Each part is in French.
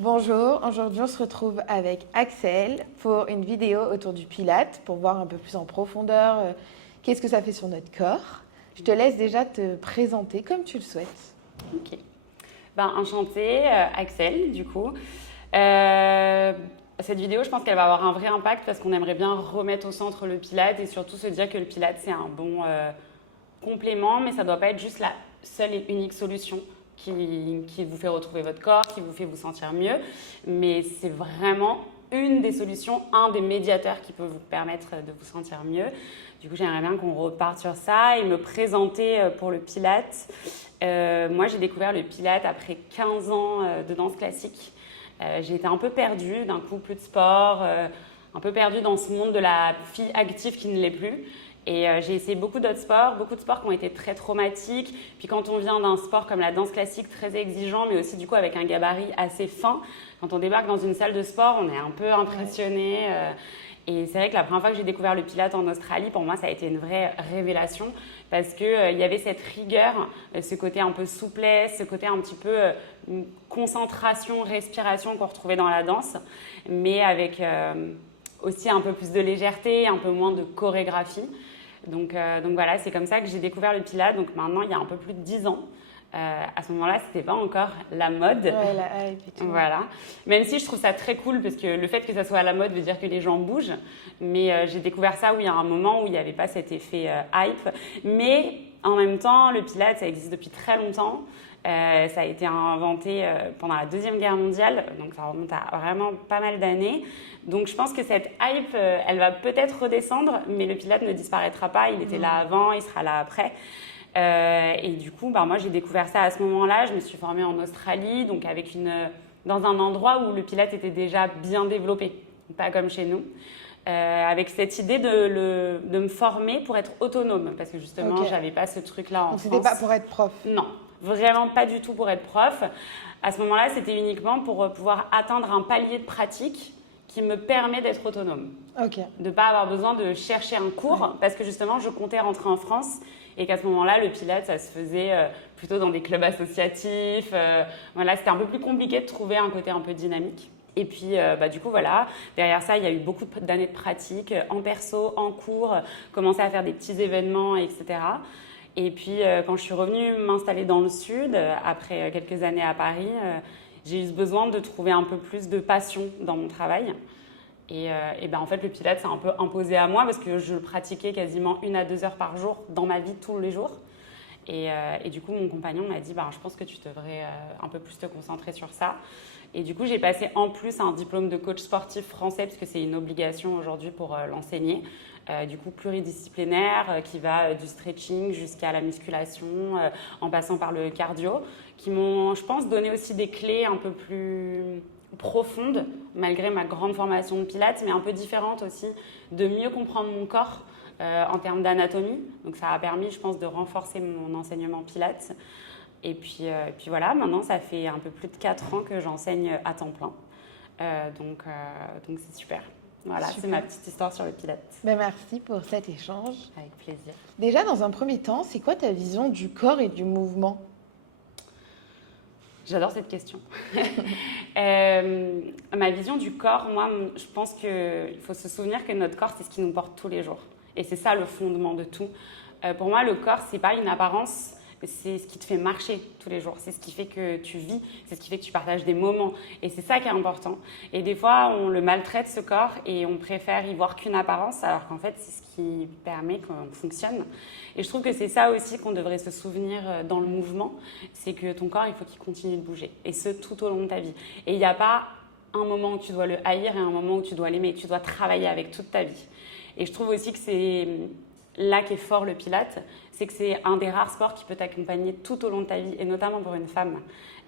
Bonjour, aujourd'hui on se retrouve avec Axel pour une vidéo autour du Pilate pour voir un peu plus en profondeur qu'est-ce que ça fait sur notre corps. Je te laisse déjà te présenter comme tu le souhaites. Ok. Enchantée, Axel, du coup. Cette vidéo, je pense qu'elle va avoir un vrai impact parce qu'on aimerait bien remettre au centre le Pilate et surtout se dire que le Pilate, c'est un bon complément, mais ça ne doit pas être juste la seule et unique solution qui vous fait retrouver votre corps, qui vous fait vous sentir mieux, mais c'est vraiment une des solutions, un des médiateurs qui peut vous permettre de vous sentir mieux. Du coup, j'aimerais bien qu'on reparte sur ça et me présenter pour le Pilate. Moi, j'ai découvert le Pilate après 15 ans de danse classique. J'ai été un peu perdue, d'un coup, plus de sport, un peu perdue dans ce monde de la fille active qui ne l'est plus. Et j'ai essayé beaucoup de sports qui ont été très traumatiques. Puis quand on vient d'un sport comme la danse classique très exigeant, mais aussi du coup avec un gabarit assez fin, quand on débarque dans une salle de sport, on est un peu impressionné. Et c'est vrai que la première fois que j'ai découvert le Pilate en Australie, pour moi, ça a été une vraie révélation parce qu'il y avait cette rigueur, ce côté un peu souplesse, ce côté un petit peu concentration, respiration qu'on retrouvait dans la danse, mais avec aussi un peu plus de légèreté, un peu moins de chorégraphie. Donc voilà, c'est comme ça que j'ai découvert le Pilate. Donc maintenant, il y a un peu plus de 10 ans. À ce moment-là, c'était pas encore la mode. Ouais, la hype et tout. Voilà. Même si je trouve ça très cool parce que le fait que ça soit à la mode veut dire que les gens bougent. Mais j'ai découvert ça il y a un moment où il n'y avait pas cet effet hype. Mais en même temps, le Pilate, ça existe depuis très longtemps. Ça a été inventé pendant la Deuxième Guerre mondiale, donc ça remonte à vraiment pas mal d'années. Donc je pense que cette hype, elle va peut-être redescendre, mais le Pilate ne disparaîtra pas. Il était là avant, il sera là après. Et du coup, moi j'ai découvert ça à ce moment-là. Je me suis formée en Australie, donc dans un endroit où le Pilate était déjà bien développé, pas comme chez nous. Avec cette idée de me former pour être autonome, parce que justement, j'avais pas ce truc-là en France. Donc c'était pas pour être prof? Non, vraiment pas du tout pour être prof. À ce moment-là, c'était uniquement pour pouvoir atteindre un palier de pratique qui me permet d'être autonome. Ok. De ne pas avoir besoin de chercher un cours, parce que justement, je comptais rentrer en France et qu'à ce moment-là, le Pilate, ça se faisait plutôt dans des clubs associatifs. Voilà, c'était un peu plus compliqué de trouver un côté un peu dynamique. Et puis, du coup, voilà, derrière ça, il y a eu beaucoup d'années de pratique en perso, en cours, commencer à faire des petits événements, etc. Et puis, quand je suis revenue m'installer dans le sud, après quelques années à Paris, j'ai eu ce besoin de trouver un peu plus de passion dans mon travail. Et en fait, le Pilate s'est un peu imposé à moi parce que je le pratiquais quasiment 1 à 2 heures par jour dans ma vie tous les jours. Et du coup, mon compagnon m'a dit je pense que tu devrais un peu plus te concentrer sur ça. Et du coup, j'ai passé en plus un diplôme de coach sportif français parce que c'est une obligation aujourd'hui pour l'enseigner. Du coup, pluridisciplinaire qui va du stretching jusqu'à la musculation en passant par le cardio qui m'ont, je pense, donné aussi des clés un peu plus profonde, malgré ma grande formation de Pilates, mais un peu différente aussi, de mieux comprendre mon corps en termes d'anatomie. Donc ça a permis, je pense, de renforcer mon enseignement Pilates. Et puis voilà, maintenant ça fait un peu plus de 4 ans que j'enseigne à temps plein. Donc c'est super. Voilà, c'est ma petite histoire sur le Pilates. Merci pour cet échange. Avec plaisir. Déjà, dans un premier temps, c'est quoi ta vision du corps et du mouvement? J'adore cette question. Ma vision du corps, moi, je pense qu'il faut se souvenir que notre corps, c'est ce qui nous porte tous les jours. Et c'est ça le fondement de tout. Pour moi, le corps, c'est pas une apparence, c'est ce qui te fait marcher tous les jours. C'est ce qui fait que tu vis, c'est ce qui fait que tu partages des moments. Et c'est ça qui est important. Et des fois, on le maltraite, ce corps, et on préfère y voir qu'une apparence, alors qu'en fait, c'est ce qui permet qu'on fonctionne. Et je trouve que c'est ça aussi qu'on devrait se souvenir dans le mouvement, c'est que ton corps, il faut qu'il continue de bouger. Et ce, tout au long de ta vie. Et il n'y a pas un moment où tu dois le haïr et un moment où tu dois l'aimer. Tu dois travailler avec toute ta vie. Et je trouve aussi que c'est là qu'est fort le Pilate, c'est que c'est un des rares sports qui peut t'accompagner tout au long de ta vie, et notamment pour une femme.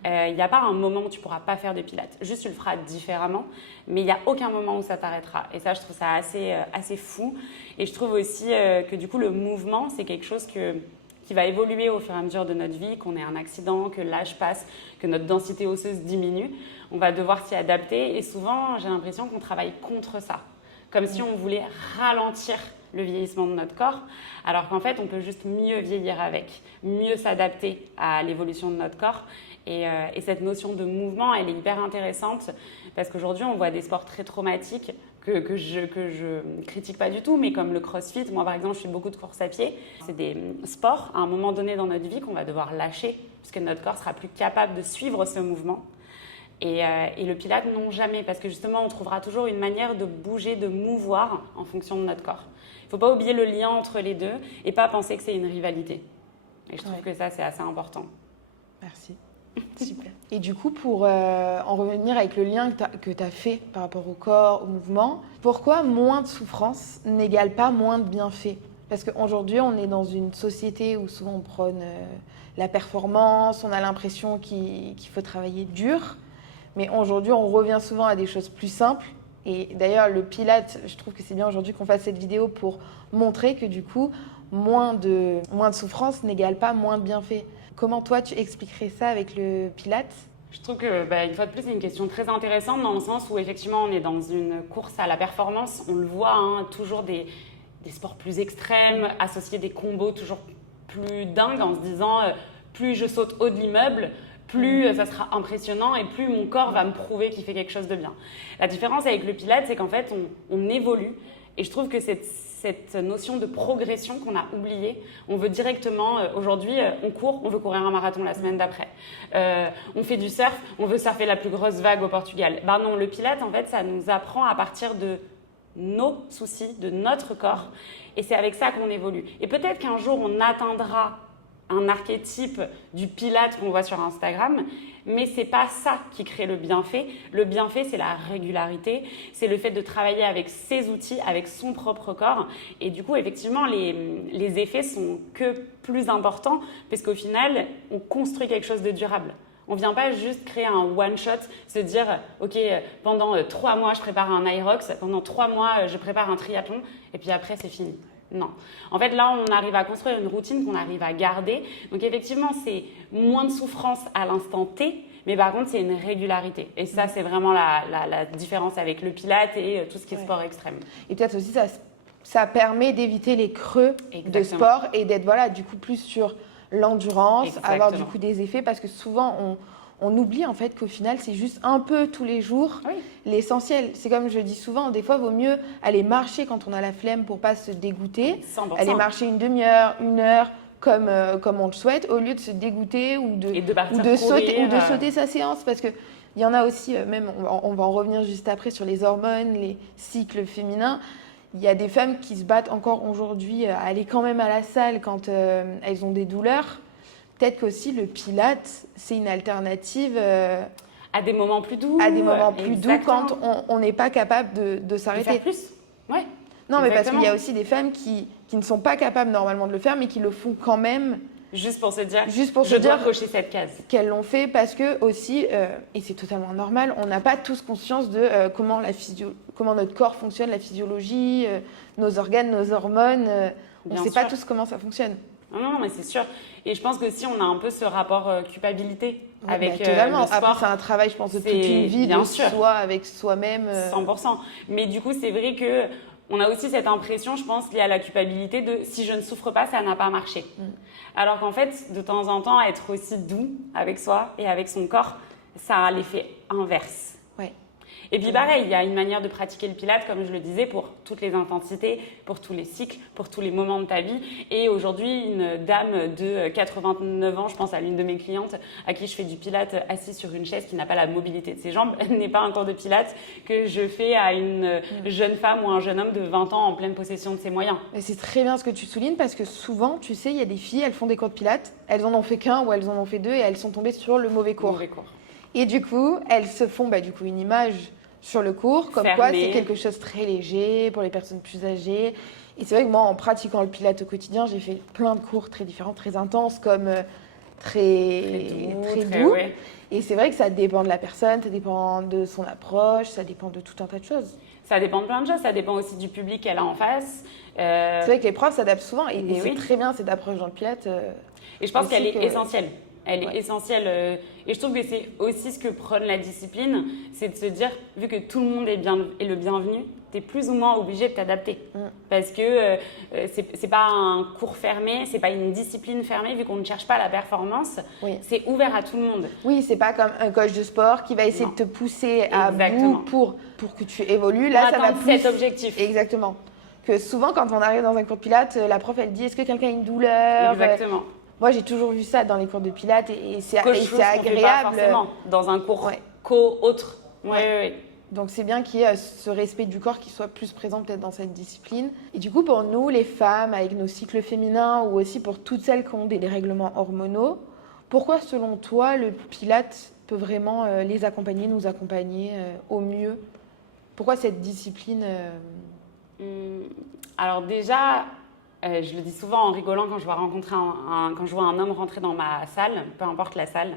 Il n'y a pas un moment où tu ne pourras pas faire de Pilates. Juste, tu le feras différemment, mais il n'y a aucun moment où ça t'arrêtera. Et ça, je trouve ça assez fou. Et je trouve aussi que du coup, le mouvement, c'est quelque chose qui va évoluer au fur et à mesure de notre vie, qu'on ait un accident, que l'âge passe, que notre densité osseuse diminue. On va devoir s'y adapter. Et souvent, j'ai l'impression qu'on travaille contre ça. Comme si on voulait ralentir le vieillissement de notre corps, alors qu'en fait, on peut juste mieux vieillir avec, mieux s'adapter à l'évolution de notre corps Et cette notion de mouvement, elle est hyper intéressante parce qu'aujourd'hui, on voit des sports très traumatiques que je critique pas du tout, mais comme le crossfit, moi par exemple, je fais beaucoup de courses à pied. C'est des sports, à un moment donné dans notre vie, qu'on va devoir lâcher puisque notre corps sera plus capable de suivre ce mouvement. Et le Pilates, non, jamais, parce que justement, on trouvera toujours une manière de bouger, de mouvoir en fonction de notre corps. Il ne faut pas oublier le lien entre les deux et pas penser que c'est une rivalité. Et je trouve que ça, c'est assez important. Merci. Super. Et du coup, pour en revenir avec le lien que tu as fait par rapport au corps, au mouvement, pourquoi moins de souffrance n'égale pas moins de bienfaits? Parce qu'aujourd'hui, on est dans une société où souvent on prône la performance, on a l'impression qu'il faut travailler dur. Mais aujourd'hui, on revient souvent à des choses plus simples. Et d'ailleurs, le Pilates, je trouve que c'est bien aujourd'hui qu'on fasse cette vidéo pour montrer que du coup, moins de souffrance n'égale pas moins de bienfaits. Comment toi, tu expliquerais ça avec le Pilates? Je trouve que, une fois de plus, c'est une question très intéressante dans le sens où effectivement, on est dans une course à la performance. On le voit, toujours des sports plus extrêmes, associer des combos toujours plus dingues en se disant plus je saute haut de l'immeuble, plus ça sera impressionnant et plus mon corps va me prouver qu'il fait quelque chose de bien. La différence avec le Pilates, c'est qu'en fait, on évolue. Et je trouve que cette notion de progression qu'on a oubliée, on veut directement, aujourd'hui, on court, on veut courir un marathon la semaine d'après. On fait du surf, on veut surfer la plus grosse vague au Portugal. Ben non, le Pilates, en fait, ça nous apprend à partir de nos soucis, de notre corps. Et c'est avec ça qu'on évolue. Et peut-être qu'un jour, on atteindra un archétype du Pilates qu'on voit sur Instagram, mais c'est pas ça qui crée le bienfait. Le bienfait, c'est la régularité, c'est le fait de travailler avec ses outils, avec son propre corps. Et du coup, effectivement, les effets sont que plus importants, parce qu'au final, on construit quelque chose de durable. On ne vient pas juste créer un one-shot, se dire « Ok, pendant 3 mois, je prépare un Irox, pendant 3 mois, je prépare un triathlon, et puis après, c'est fini. » Non. En fait, là, on arrive à construire une routine qu'on arrive à garder. Donc, effectivement, c'est moins de souffrance à l'instant T, mais par contre, c'est une régularité. Et ça, c'est vraiment la différence avec le Pilates et tout ce qui est sport extrême. Et peut-être aussi, ça permet d'éviter les creux de sport et d'être du coup plus sur l'endurance, avoir du coup des effets, parce que souvent, on oublie en fait qu'au final, c'est juste un peu tous les jours l'essentiel. C'est comme je dis souvent, des fois, il vaut mieux aller marcher quand on a la flemme pour ne pas se dégoûter. 100%. Aller marcher une demi-heure, 1 heure, comme on le souhaite, au lieu de se dégoûter ou de sauter sa séance. Parce qu'il y en a aussi, même on va en revenir juste après, sur les hormones, les cycles féminins. Il y a des femmes qui se battent encore aujourd'hui à aller quand même à la salle quand elles ont des douleurs. Peut-être qu'aussi le Pilates, c'est une alternative à des moments plus doux. À des moments plus doux quand on n'est pas capable de s'arrêter. De faire plus. Ouais. Non, mais parce qu'il y a aussi des femmes qui ne sont pas capables normalement de le faire, mais qui le font quand même. Juste pour se dire, je dois cocher cette case. Qu'elles l'ont fait parce que aussi, et c'est totalement normal, on n'a pas tous conscience de comment notre corps fonctionne, la physiologie, nos organes, nos hormones. On ne sait pas tous comment ça fonctionne. Non, mais c'est sûr. Et je pense que si on a un peu ce rapport culpabilité avec le totalement. sport. Après, c'est un travail, je pense, de toute une vie, de soi, avec soi-même. 100%. Mais du coup, c'est vrai que on a aussi cette impression, je pense, liée à la culpabilité de si je ne souffre pas, ça n'a pas marché. Alors qu'en fait, de temps en temps, être aussi doux avec soi et avec son corps, ça a l'effet inverse. Et puis pareil, il y a une manière de pratiquer le Pilates, comme je le disais, pour toutes les intensités, pour tous les cycles, pour tous les moments de ta vie. Et aujourd'hui, une dame de 89 ans, je pense à l'une de mes clientes, à qui je fais du Pilates assise sur une chaise qui n'a pas la mobilité de ses jambes, n'est pas un cours de Pilates que je fais à une jeune femme ou un jeune homme de 20 ans en pleine possession de ses moyens. Et c'est très bien ce que tu soulignes, parce que souvent, tu sais, il y a des filles, elles font des cours de Pilates, elles en ont fait qu'un ou elles en ont fait 2 et elles sont tombées sur le mauvais cours. Et du coup, elles se font une image sur le cours, comme quoi c'est quelque chose de très léger pour les personnes plus âgées. Et c'est vrai que moi, en pratiquant le Pilates au quotidien, j'ai fait plein de cours très différents, très intenses, comme très doux. Et c'est vrai que ça dépend de la personne, ça dépend de son approche, ça dépend de tout un tas de choses. Ça dépend de plein de choses, ça dépend aussi du public qu'elle a en face. C'est vrai que les profs s'adaptent souvent et c'est très bien cette approche dans le Pilates. Et je pense qu'elle est essentielle. Elle est Ouais. essentielle. Et je trouve que c'est aussi ce que prône la discipline, c'est de se dire, vu que tout le monde est le bienvenu, tu es plus ou moins obligé de t'adapter. Parce que c'est pas un cours fermé, c'est pas une discipline fermée, vu qu'on ne cherche pas la performance. Oui. C'est ouvert à tout le monde. Oui, c'est pas comme un coach de sport qui va essayer Non. de te pousser à Exactement. bout pour que tu évolues. Là, ça va atteindre plus... cet objectif. Exactement. Que souvent, quand on arrive dans un cours de pilates, la prof, elle dit, est-ce que quelqu'un a une douleur? Exactement. Moi, j'ai toujours vu ça dans les cours de pilates et c'est Coach, et chose c'est qu'on fait pas agréable. forcément dans un cours Ouais. co-autre. Ouais, Ouais. ouais. Donc, c'est bien qu'il y ait ce respect du corps qui soit plus présent peut-être dans cette discipline. Et du coup, pour nous, les femmes, avec nos cycles féminins ou aussi pour toutes celles qui ont des dérèglements hormonaux, pourquoi, selon toi, le pilate peut vraiment les accompagner, nous accompagner au mieux? Pourquoi cette discipline Alors déjà, je le dis souvent en rigolant quand je vois quand je vois un homme rentrer dans ma salle, peu importe la salle,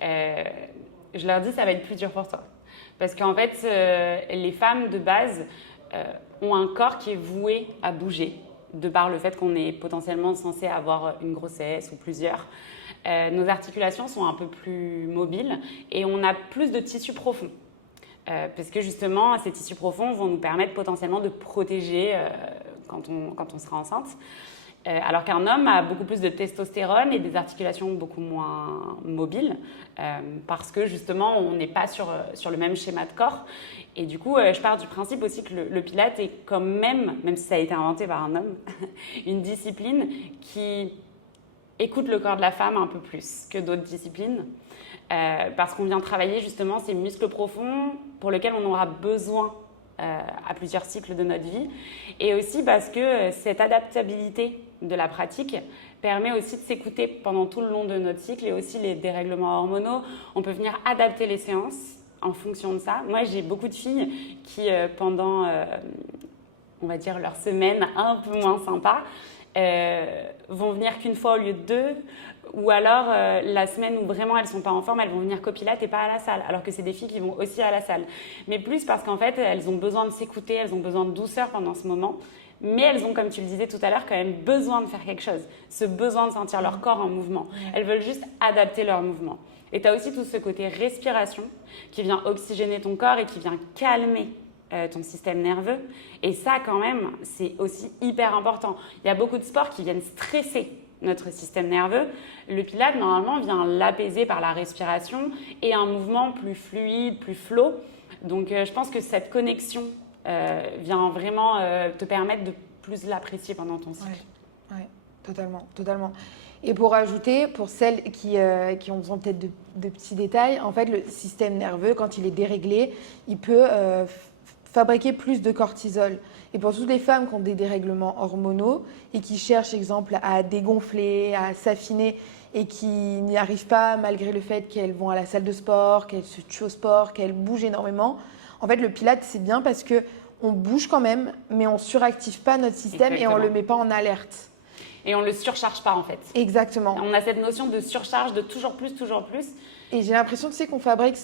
je leur dis ça va être plus dur pour toi. Parce qu'en fait, les femmes de base ont un corps qui est voué à bouger, de par le fait qu'on est potentiellement censé avoir une grossesse ou plusieurs. Nos articulations sont un peu plus mobiles et on a plus de tissus profonds. Parce que justement, ces tissus profonds vont nous permettre potentiellement de protéger quand on sera enceinte. Alors qu'un homme a beaucoup plus de testostérone et des articulations beaucoup moins mobiles parce que justement, on n'est pas sur le même schéma de corps. Et du coup, je pars du principe aussi que le pilate est quand même si ça a été inventé par un homme, une discipline qui écoute le corps de la femme un peu plus que d'autres disciplines. Parce qu'on vient travailler justement ces muscles profonds pour lesquels on aura besoin à plusieurs cycles de notre vie. Et aussi parce que cette adaptabilité de la pratique permet aussi de s'écouter pendant tout le long de notre cycle et aussi les dérèglements hormonaux. On peut venir adapter les séances en fonction de ça. Moi, j'ai beaucoup de filles qui, pendant, on va dire, leur semaine un peu moins sympa, vont venir qu'une fois au lieu de deux. Ou alors, la semaine où vraiment elles ne sont pas en forme, elles vont venir qu'au pilate et pas à la salle. Alors que c'est des filles qui vont aussi à la salle. Mais plus parce qu'en fait, elles ont besoin de s'écouter, elles ont besoin de douceur pendant ce moment. Mais elles ont, comme tu le disais tout à l'heure, quand même besoin de faire quelque chose. Ce besoin de sentir leur corps en mouvement. Elles veulent juste adapter leur mouvement. Et tu as aussi tout ce côté respiration qui vient oxygéner ton corps et qui vient calmer ton système nerveux. Et ça, quand même, c'est aussi hyper important. Il y a beaucoup de sports qui viennent stresser notre système nerveux. Le pilate, normalement, vient l'apaiser par la respiration et un mouvement plus fluide, plus flow. Donc, je pense que cette connexion vient vraiment te permettre de plus l'apprécier pendant ton cycle. Ouais, totalement, totalement. Et pour ajouter, pour celles qui ont besoin peut-être de petits détails, en fait, le système nerveux, quand il est déréglé, il peut fabriquer plus de cortisol. Et pour toutes les femmes qui ont des dérèglements hormonaux et qui cherchent, exemple, à dégonfler, à s'affiner et qui n'y arrivent pas malgré le fait qu'elles vont à la salle de sport, qu'elles se tuent au sport, qu'elles bougent énormément, en fait, le pilate, c'est bien parce qu'on bouge quand même, mais on ne suractive pas notre système. Exactement. Et on ne le met pas en alerte. Et on ne le surcharge pas, en fait. Exactement. On a cette notion de surcharge, de toujours plus, toujours plus. Et j'ai l'impression, tu sais, qu'on fabrique...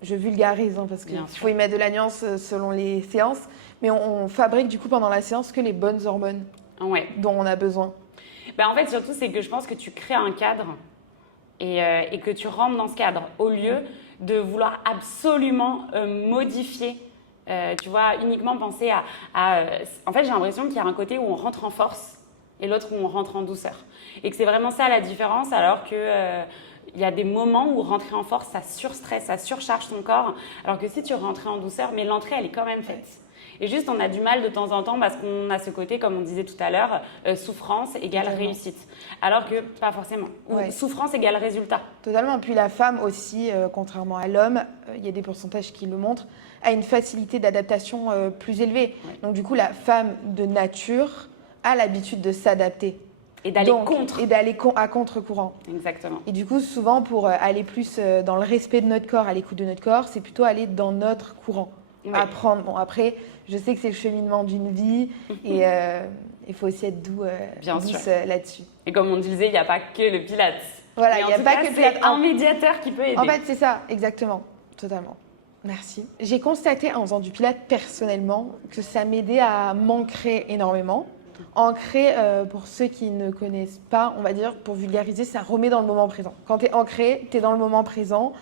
Je vulgarise, parce qu'il faut y mettre de la nuance selon les séances. Mais on fabrique, du coup, pendant la séance, que les bonnes hormones dont on a besoin. En fait, surtout, c'est que je pense que tu crées un cadre et que tu rentres dans ce cadre au lieu de vouloir absolument modifier. Tu vois, uniquement penser à en fait, j'ai l'impression qu'il y a un côté où on rentre en force et l'autre où on rentre en douceur. Et que c'est vraiment ça la différence, alors que il y a des moments où rentrer en force, ça surstresse, ça surcharge ton corps. Alors que si tu rentrais en douceur, mais l'entrée, elle est quand même faite. Et juste, on a du mal de temps en temps parce qu'on a ce côté, comme on disait tout à l'heure, souffrance égale réussite. Alors que pas forcément. Ou souffrance égale résultat. Totalement. Puis la femme aussi, contrairement à l'homme, il y a des pourcentages qui le montrent, a une facilité d'adaptation plus élevée. Donc du coup, la femme de nature a l'habitude de s'adapter. Et d'aller contre. Et d'aller à contre-courant. Exactement. Et du coup, souvent, pour aller plus dans le respect de notre corps, à l'écoute de notre corps, c'est plutôt aller dans notre courant. Apprendre. Bon, après, je sais que c'est le cheminement d'une vie et il faut aussi être douce là-dessus. Et comme on disait, il n'y a pas que le pilate. Voilà, il n'y a pas que le pilate. C'est un médiateur qui peut aider. En fait, c'est ça, exactement. Totalement. Merci. J'ai constaté en faisant du pilate personnellement que ça m'aidait à m'ancrer énormément. Ancré, pour ceux qui ne connaissent pas, on va dire, pour vulgariser, ça remet dans le moment présent. Quand tu es ancré, tu es dans le moment présent,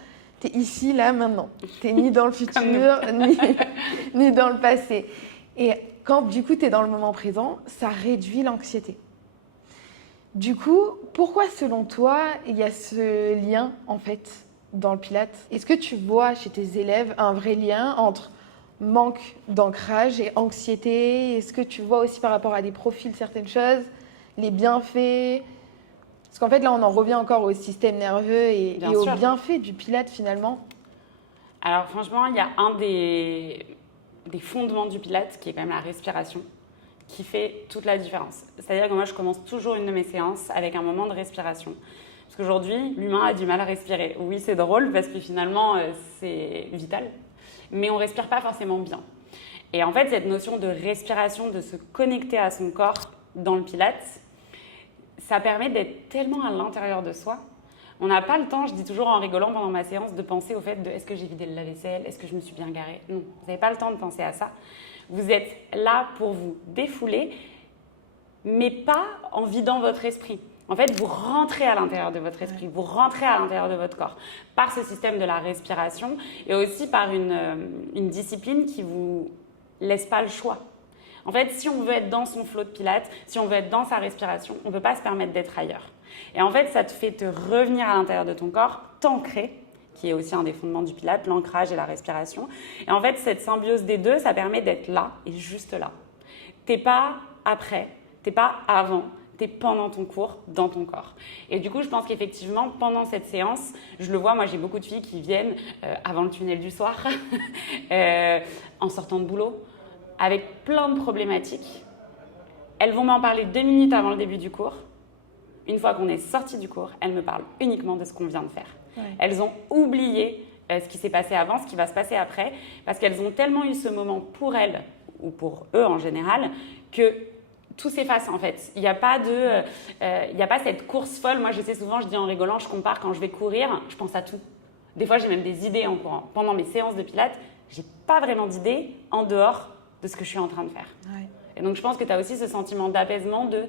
tu es ici, là, maintenant. Tu n'es ni dans le futur, ni dans le passé. Et quand, du coup, tu es dans le moment présent, ça réduit l'anxiété. Du coup, pourquoi, selon toi, il y a ce lien, en fait, dans le Pilates? Est-ce que tu vois chez tes élèves un vrai lien entre manque d'ancrage et anxiété? Est-ce que tu vois aussi par rapport à des profils certaines choses, les bienfaits? Parce qu'en fait, là, on en revient encore au système nerveux et aux bienfaits du Pilates, finalement. Alors, franchement, il y a un des fondements du Pilates qui est quand même la respiration, qui fait toute la différence. C'est-à-dire que moi, je commence toujours une de mes séances avec un moment de respiration. Parce qu'aujourd'hui, l'humain a du mal à respirer. Oui, c'est drôle parce que finalement, c'est vital, mais on ne respire pas forcément bien. Et en fait, cette notion de respiration, de se connecter à son corps dans le Pilates, ça permet d'être tellement à l'intérieur de soi. On n'a pas le temps, je dis toujours en rigolant pendant ma séance, de penser au fait de est-ce que j'ai vidé le lave-vaisselle, est-ce que je me suis bien garée. Non, vous n'avez pas le temps de penser à ça. Vous êtes là pour vous défouler, mais pas en vidant votre esprit. En fait, vous rentrez à l'intérieur de votre esprit, vous rentrez à l'intérieur de votre corps par ce système de la respiration et aussi par une discipline qui ne vous laisse pas le choix. En fait, si on veut être dans son flow de Pilates, si on veut être dans sa respiration, on ne peut pas se permettre d'être ailleurs. Et en fait, ça te fait te revenir à l'intérieur de ton corps, t'ancrer, qui est aussi un des fondements du Pilates, l'ancrage et la respiration. Et en fait, cette symbiose des deux, ça permet d'être là et juste là. T'es pas après, t'es pas avant, t'es pendant ton cours, dans ton corps. Et du coup, je pense qu'effectivement, pendant cette séance, je le vois, moi j'ai beaucoup de filles qui viennent avant le tunnel du soir, en sortant de boulot, avec plein de problématiques. Elles vont m'en parler 2 minutes avant le début du cours. Une fois qu'on est sorti du cours, elles me parlent uniquement de ce qu'on vient de faire. Ouais. Elles ont oublié ce qui s'est passé avant, ce qui va se passer après, parce qu'elles ont tellement eu ce moment pour elles, ou pour eux en général, que tout s'efface en fait. Il n'y a pas cette course folle. Moi, je sais souvent, je dis en rigolant, je compare quand je vais courir, je pense à tout. Des fois, j'ai même des idées en courant. Pendant mes séances de Pilates, je n'ai pas vraiment d'idées en dehors de ce que je suis en train de faire. Ouais. Et donc, je pense que tu as aussi ce sentiment d'apaisement de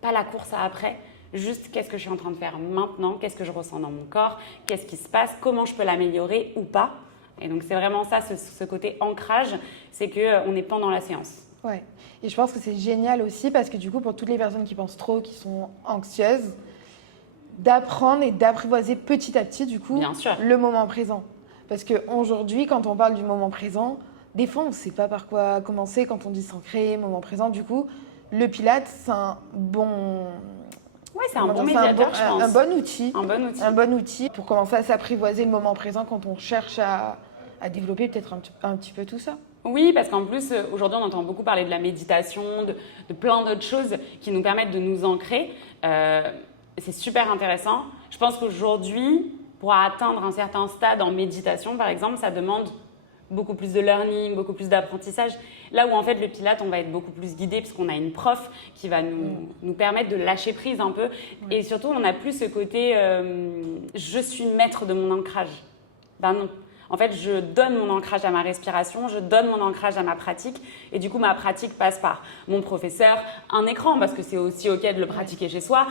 pas la course à après, juste qu'est-ce que je suis en train de faire maintenant, qu'est-ce que je ressens dans mon corps, qu'est-ce qui se passe, comment je peux l'améliorer ou pas. Et donc, c'est vraiment ça, ce côté ancrage, c'est qu'on est pendant la séance. Ouais. Et je pense que c'est génial aussi parce que du coup, pour toutes les personnes qui pensent trop, qui sont anxieuses, d'apprendre et d'apprivoiser petit à petit, du coup, le moment présent. Parce qu'aujourd'hui, quand on parle du moment présent, des fois, on ne sait pas par quoi commencer quand on dit s'ancrer, moment présent. Du coup, le Pilates, c'est un bon... Oui, c'est un bon médiateur, je pense. Un bon outil. Un bon outil pour commencer à s'apprivoiser le moment présent quand on cherche à développer peut-être un petit peu tout ça. Oui, parce qu'en plus, aujourd'hui, on entend beaucoup parler de la méditation, de plein d'autres choses qui nous permettent de nous ancrer. C'est super intéressant. Je pense qu'aujourd'hui, pour atteindre un certain stade en méditation, par exemple, ça demande beaucoup plus de learning, beaucoup plus d'apprentissage. Là où en fait le Pilates, on va être beaucoup plus guidé parce qu'on a une prof qui va nous permettre de lâcher prise un peu. Et surtout, on n'a plus ce côté je suis maître de mon ancrage. Ben non. En fait, je donne mon ancrage à ma respiration, je donne mon ancrage à ma pratique. Et du coup, ma pratique passe par mon professeur, un écran, parce que c'est aussi OK de le pratiquer chez soi.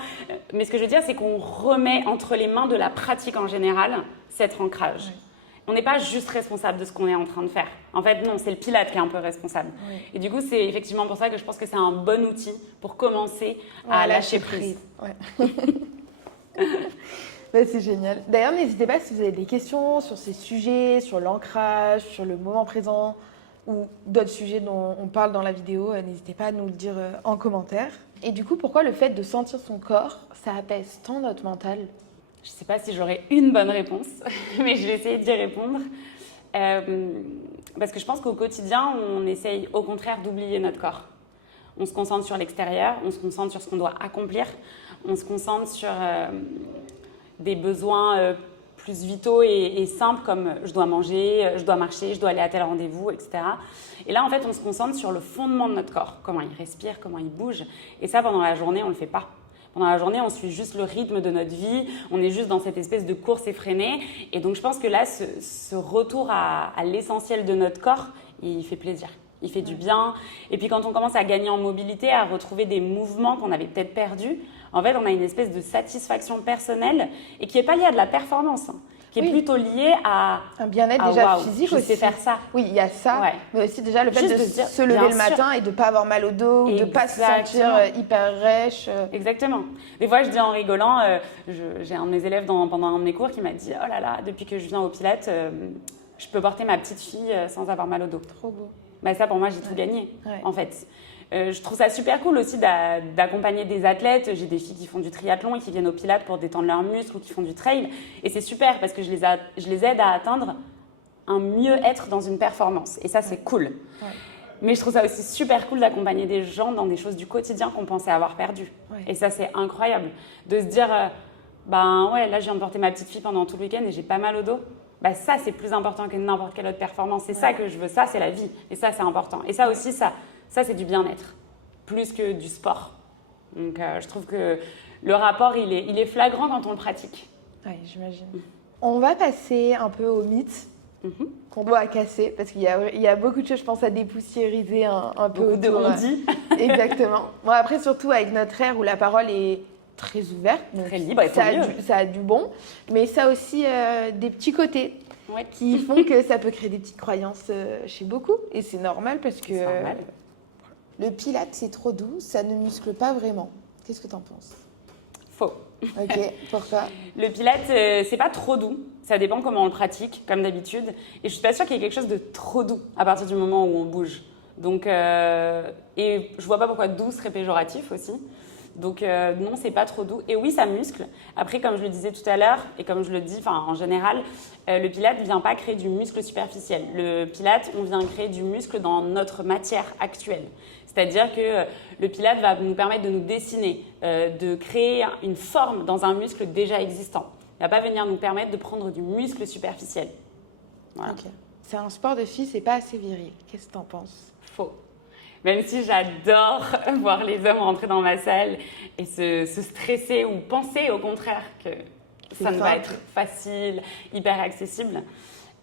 Mais ce que je veux dire, c'est qu'on remet entre les mains de la pratique en général cet ancrage. Ouais. On n'est pas juste responsable de ce qu'on est en train de faire. En fait, non, c'est le Pilates qui est un peu responsable. Oui. Et du coup, c'est effectivement pour ça que je pense que c'est un bon outil pour commencer à lâcher prise. Ouais. Ouais, c'est génial. D'ailleurs, n'hésitez pas si vous avez des questions sur ces sujets, sur l'ancrage, sur le moment présent ou d'autres sujets dont on parle dans la vidéo, n'hésitez pas à nous le dire en commentaire. Et du coup, pourquoi le fait de sentir son corps, ça apaise tant notre mental ? Je ne sais pas si j'aurai une bonne réponse, mais je vais essayer d'y répondre. Parce que je pense qu'au quotidien, on essaye au contraire d'oublier notre corps. On se concentre sur l'extérieur, on se concentre sur ce qu'on doit accomplir, on se concentre sur des besoins plus vitaux et simples comme je dois manger, je dois marcher, je dois aller à tel rendez-vous, etc. Et là, en fait, on se concentre sur le fondement de notre corps, comment il respire, comment il bouge. Et ça, pendant la journée, on ne le fait pas. Pendant la journée, on suit juste le rythme de notre vie, on est juste dans cette espèce de course effrénée. Et donc, je pense que là, ce retour à l'essentiel de notre corps, il fait plaisir. Il fait du bien. Et puis quand on commence à gagner en mobilité, à retrouver des mouvements qu'on avait peut-être perdus, en fait, on a une espèce de satisfaction personnelle et qui n'est pas liée à de la performance, qui est plutôt liée à un bien-être déjà physique je aussi. sais faire ça. Oui, il y a ça, mais aussi déjà le fait Juste de se lever le matin et de ne pas avoir mal au dos, ou de ne pas se sentir hyper rêche. Exactement. Des fois, je dis en rigolant, j'ai un de mes élèves pendant un de mes cours qui m'a dit « Oh là là, depuis que je viens au Pilates, je peux porter ma petite fille sans avoir mal au dos. » Trop beau. Bah, ça, pour moi, j'ai tout gagné, en fait. Je trouve ça super cool aussi d'accompagner des athlètes. J'ai des filles qui font du triathlon et qui viennent au Pilates pour détendre leurs muscles ou qui font du trail. Et c'est super parce que je les aide à atteindre un mieux-être dans une performance. Et ça, c'est cool. Ouais. Mais je trouve ça aussi super cool d'accompagner des gens dans des choses du quotidien qu'on pensait avoir perdues. Ouais. Et ça, c'est incroyable. De se dire, là, je viens de porter ma petite fille pendant tout le week-end et j'ai pas mal au dos. Ça, c'est plus important que n'importe quelle autre performance. C'est ça que je veux. Ça, c'est la vie. Et ça, c'est important. Et ça aussi, ça c'est du bien-être. Plus que du sport. Donc, je trouve que le rapport, il est flagrant quand on le pratique. Oui, j'imagine. On va passer un peu aux mythes qu'on doit casser. Parce qu'il y a beaucoup de choses, je pense, à dépoussiériser un peu autour. Beaucoup de on-dit. Exactement. Bon, après, surtout avec notre ère où la parole est très ouverte, donc très libre, et ça a du bon, mais ça a aussi des petits côtés qui font que ça peut créer des petites croyances chez beaucoup, et c'est normal parce que le Pilates c'est trop doux, ça ne muscle pas vraiment. Qu'est-ce que tu en penses? Faux. Ok, pourquoi? Le Pilates c'est pas trop doux, ça dépend comment on le pratique, comme d'habitude, et je suis pas sûre qu'il y ait quelque chose de trop doux à partir du moment où on bouge. Donc, et je vois pas pourquoi doux serait péjoratif aussi. Donc non, c'est pas trop doux. Et oui, ça muscle. Après, comme je le disais tout à l'heure, et comme je le dis en général, le Pilates ne vient pas créer du muscle superficiel. Le Pilates, on vient créer du muscle dans notre matière actuelle. C'est-à-dire que le Pilates va nous permettre de nous dessiner, de créer une forme dans un muscle déjà existant. Il ne va pas venir nous permettre de prendre du muscle superficiel. Voilà. Okay. C'est un sport de filles, c'est pas assez viril. Qu'est-ce que tu en penses? Faux. Même si j'adore voir les hommes rentrer dans ma salle et se stresser ou penser au contraire que ça ne va être facile, hyper accessible.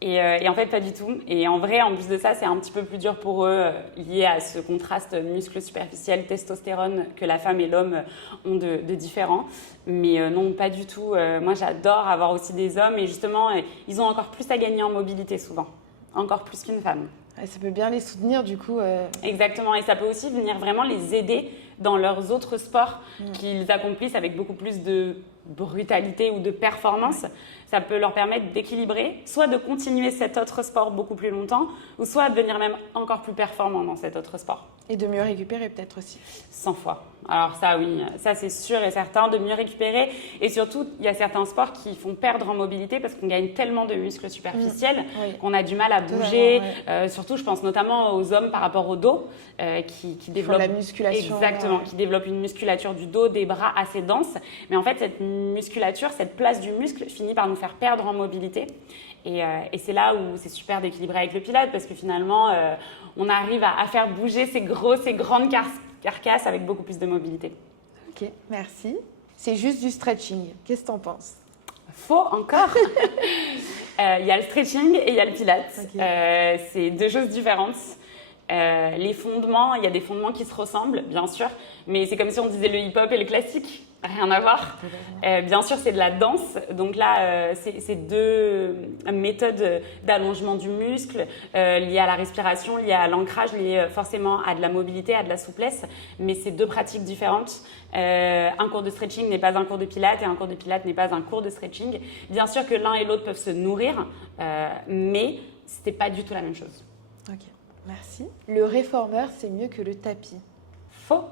Et en fait, pas du tout. Et en vrai, en plus de ça, c'est un petit peu plus dur pour eux, lié à ce contraste muscle superficiel, testostérone que la femme et l'homme ont de différents. Mais non, pas du tout. Moi, j'adore avoir aussi des hommes et justement, ils ont encore plus à gagner en mobilité souvent. Encore plus qu'une femme. Ça peut bien les soutenir du coup. Exactement, et ça peut aussi venir vraiment les aider dans leurs autres sports qu'ils accomplissent avec beaucoup plus de brutalité ou de performance. Ça peut leur permettre d'équilibrer, soit de continuer cet autre sport beaucoup plus longtemps, ou soit de devenir même encore plus performant dans cet autre sport. Et de mieux récupérer peut-être aussi. 100 fois. Alors ça, oui, ça c'est sûr et certain, de mieux récupérer. Et surtout, il y a certains sports qui font perdre en mobilité parce qu'on gagne tellement de muscles superficiels qu'on a du mal à bouger. Surtout, je pense notamment aux hommes par rapport au dos qui développent la musculation. Exactement, qui développent une musculature du dos, des bras assez dense. Mais en fait, cette musculature, cette place du muscle finit par nous faire perdre en mobilité. Et c'est là où c'est super d'équilibrer avec le Pilates parce que finalement, on arrive à faire bouger ces grandes carcasses avec beaucoup plus de mobilité. Ok, merci. C'est juste du stretching. Qu'est-ce que tu en penses? Faux encore. Il y a le stretching et il y a le Pilates. Okay. C'est deux choses différentes. Les fondements, il y a des fondements qui se ressemblent, bien sûr, mais c'est comme si on disait le hip-hop et le classique. Rien à voir. Bien sûr, c'est de la danse. Donc là, c'est deux méthodes d'allongement du muscle liées à la respiration, liées à l'ancrage, liées forcément à de la mobilité, à de la souplesse. Mais c'est deux pratiques différentes. Un cours de stretching n'est pas un cours de pilates et un cours de pilates n'est pas un cours de stretching. Bien sûr que l'un et l'autre peuvent se nourrir, mais ce n'était pas du tout la même chose. Ok, merci. Le réformeur, c'est mieux que le tapis. Faux.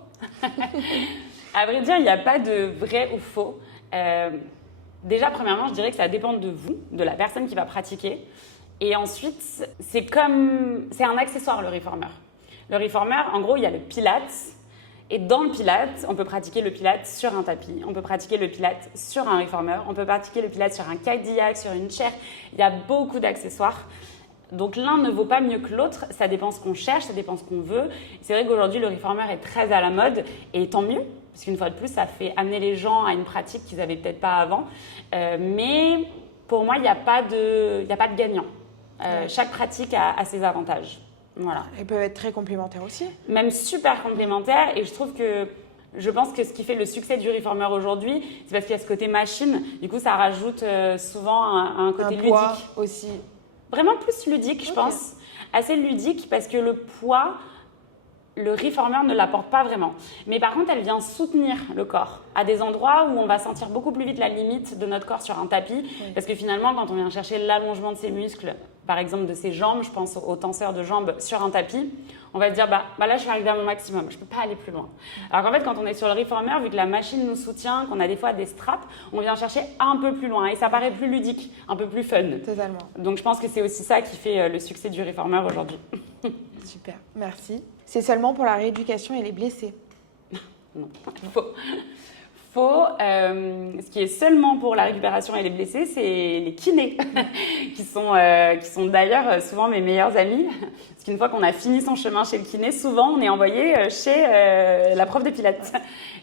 À vrai dire, il n'y a pas de vrai ou faux. Déjà, premièrement, je dirais que ça dépend de vous, de la personne qui va pratiquer. Et ensuite, c'est un accessoire, le réformeur. Le réformeur, en gros, il y a le pilates. Et dans le pilates, on peut pratiquer le pilates sur un tapis. On peut pratiquer le pilates sur un réformeur. On peut pratiquer le pilates sur un kayak, sur une chaire. Il y a beaucoup d'accessoires. Donc l'un ne vaut pas mieux que l'autre, ça dépend ce qu'on cherche, ça dépend ce qu'on veut. C'est vrai qu'aujourd'hui le réformeur est très à la mode et tant mieux, parce qu'une fois de plus ça fait amener les gens à une pratique qu'ils n'avaient peut-être pas avant. Mais pour moi il n'y a pas de gagnant. Chaque pratique a ses avantages. Voilà. Elles peuvent être très complémentaires aussi. Même super complémentaires. Et je pense que ce qui fait le succès du reformer aujourd'hui, c'est parce qu'il y a ce côté machine. Du coup, ça rajoute souvent un côté ludique. Poids aussi. Vraiment plus ludique, je pense. Assez ludique parce que le poids, le reformer ne l'apporte pas vraiment. Mais par contre, elle vient soutenir le corps à des endroits où on va sentir beaucoup plus vite la limite de notre corps sur un tapis. Parce que finalement, quand on vient chercher l'allongement de ses muscles, par exemple de ses jambes, je pense aux tenseurs de jambes sur un tapis, on va se dire bah là je suis arrivée à mon maximum, je ne peux pas aller plus loin. Alors qu'en fait quand on est sur le reformer, vu que la machine nous soutient, qu'on a des fois des straps, on vient chercher un peu plus loin et ça paraît plus ludique, un peu plus fun. Totalement. Donc je pense que c'est aussi ça qui fait le succès du reformer aujourd'hui. Super, merci. C'est seulement pour la rééducation et les blessés? Non, faux. Ce qui est seulement pour la récupération et les blessés, c'est les kinés, qui sont d'ailleurs souvent mes meilleurs amis. Parce qu'une fois qu'on a fini son chemin chez le kiné, souvent on est envoyé chez la prof de pilates.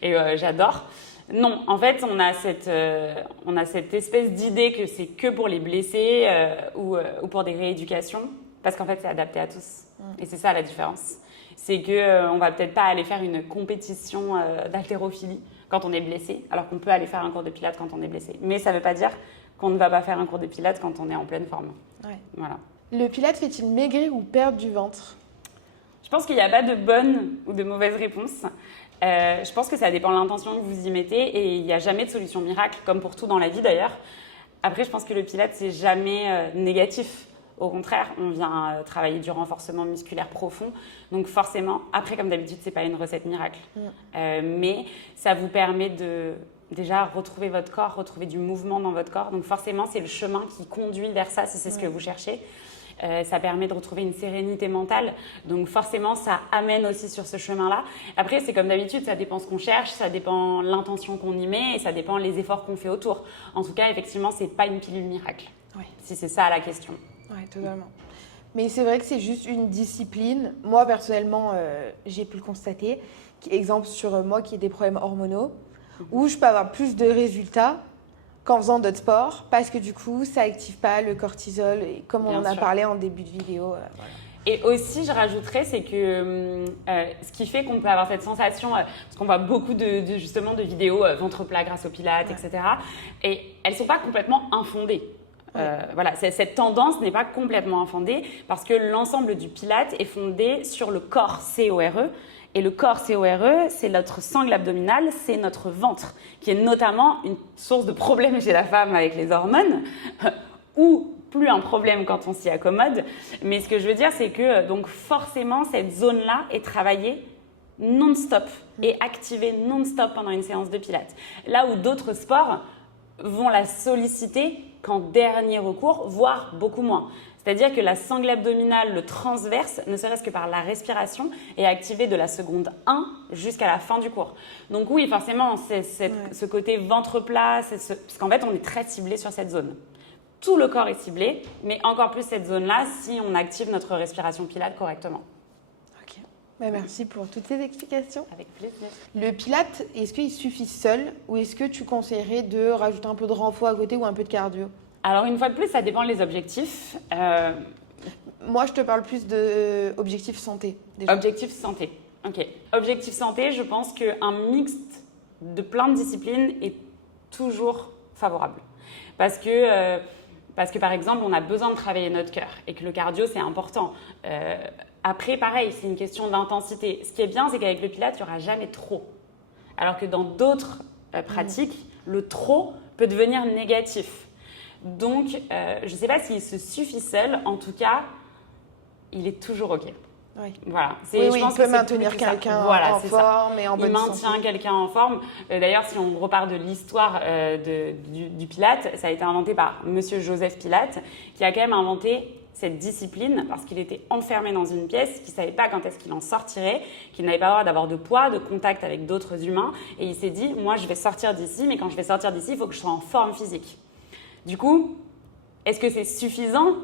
Et j'adore. Non, en fait, on a cette espèce d'idée que c'est que pour les blessés ou pour des rééducations, parce qu'en fait, c'est adapté à tous. Et c'est ça la différence. C'est qu'on ne va peut-être pas aller faire une compétition d'haltérophilie quand on est blessé, alors qu'on peut aller faire un cours de pilates quand on est blessé. Mais ça ne veut pas dire qu'on ne va pas faire un cours de pilates quand on est en pleine forme. Ouais. Voilà. Le pilates fait-il maigrir ou perdre du ventre? Je pense qu'il n'y a pas de bonne ou de mauvaise réponse. Je pense que ça dépend de l'intention que vous y mettez et il n'y a jamais de solution miracle, comme pour tout dans la vie d'ailleurs. Après, je pense que le pilates, c'est jamais négatif. Au contraire, on vient travailler du renforcement musculaire profond. Donc forcément, après, comme d'habitude, ce n'est pas une recette miracle. Mais ça vous permet de déjà retrouver votre corps, retrouver du mouvement dans votre corps. Donc forcément, c'est le chemin qui conduit vers ça, si c'est ce que vous cherchez. Ça permet de retrouver une sérénité mentale. Donc forcément, ça amène aussi sur ce chemin-là. Après, c'est comme d'habitude, ça dépend ce qu'on cherche, ça dépend l'intention qu'on y met et ça dépend les efforts qu'on fait autour. En tout cas, effectivement, ce n'est pas une pilule miracle, si c'est ça la question. Oui, totalement. Mais c'est vrai que c'est juste une discipline. Moi, personnellement, j'ai pu le constater. Exemple sur moi qui ai des problèmes hormonaux, où je peux avoir plus de résultats qu'en faisant d'autres sports, parce que du coup, ça n'active pas le cortisol, et comme on en a parlé en début de vidéo. Voilà. Et aussi, je rajouterais, c'est que ce qui fait qu'on peut avoir cette sensation, parce qu'on voit beaucoup justement de vidéos ventre plat grâce au pilates, etc. Et elles ne sont pas complètement infondées. Voilà, cette tendance n'est pas complètement infondée parce que l'ensemble du Pilate est fondé sur le corps CORE. Et le corps CORE, c'est notre sangle abdominale, c'est notre ventre, qui est notamment une source de problème chez la femme avec les hormones, ou plus un problème quand on s'y accommode. Mais ce que je veux dire, c'est que donc forcément, cette zone-là est travaillée non-stop et activée non-stop pendant une séance de Pilates. Là où d'autres sports vont la solliciter qu'en dernier recours, voire beaucoup moins. C'est-à-dire que la sangle abdominale, le transverse, ne serait-ce que par la respiration, est activé de la seconde 1 jusqu'à la fin du cours. Donc oui, forcément, c'est ce côté ventre plat, parce qu'en fait, on est très ciblé sur cette zone. Tout le corps est ciblé, mais encore plus cette zone-là si on active notre respiration pilate correctement. Ok, merci pour toutes ces explications. Avec plaisir. Le pilate, est-ce qu'il suffit seul ou est-ce que tu conseillerais de rajouter un peu de renfort à côté ou un peu de cardio? Alors une fois de plus, ça dépend des objectifs. Moi, je te parle plus d'objectifs santé. Déjà. Objectif santé. Ok. Objectif santé, je pense qu'un mixte de plein de disciplines est toujours favorable. Parce que par exemple, on a besoin de travailler notre cœur et que le cardio, c'est important. Après, pareil, c'est une question d'intensité. Ce qui est bien, c'est qu'avec le Pilates, il n'y aura jamais trop. Alors que dans d'autres pratiques, le trop peut devenir négatif. Donc, je ne sais pas s'il se suffit seul. En tout cas, il est toujours OK. Oui. Voilà. Je pense il peut maintenir quelqu'un en forme et en bonne santé. Il maintient quelqu'un en forme. D'ailleurs, si on repart de l'histoire du Pilate, ça a été inventé par Monsieur Joseph Pilate, qui a quand même inventé cette discipline parce qu'il était enfermé dans une pièce, qu'il ne savait pas quand est-ce qu'il en sortirait, qu'il n'avait pas le droit d'avoir de poids, de contact avec d'autres humains. Et il s'est dit, moi, je vais sortir d'ici, mais quand je vais sortir d'ici, il faut que je sois en forme physique. Du coup, est-ce que c'est suffisant ?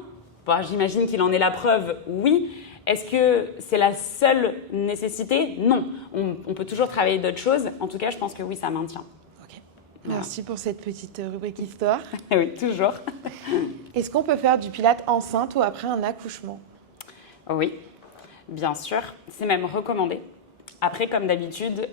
J'imagine qu'il en est la preuve, oui. Est-ce que c'est la seule nécessité ? Non. On peut toujours travailler d'autres choses. En tout cas, je pense que oui, ça maintient. Ok. Merci pour cette petite rubrique histoire. Oui, toujours. Est-ce qu'on peut faire du Pilate enceinte ou après un accouchement ? Oui. bien sûr. C'est même recommandé. Après, comme d'habitude,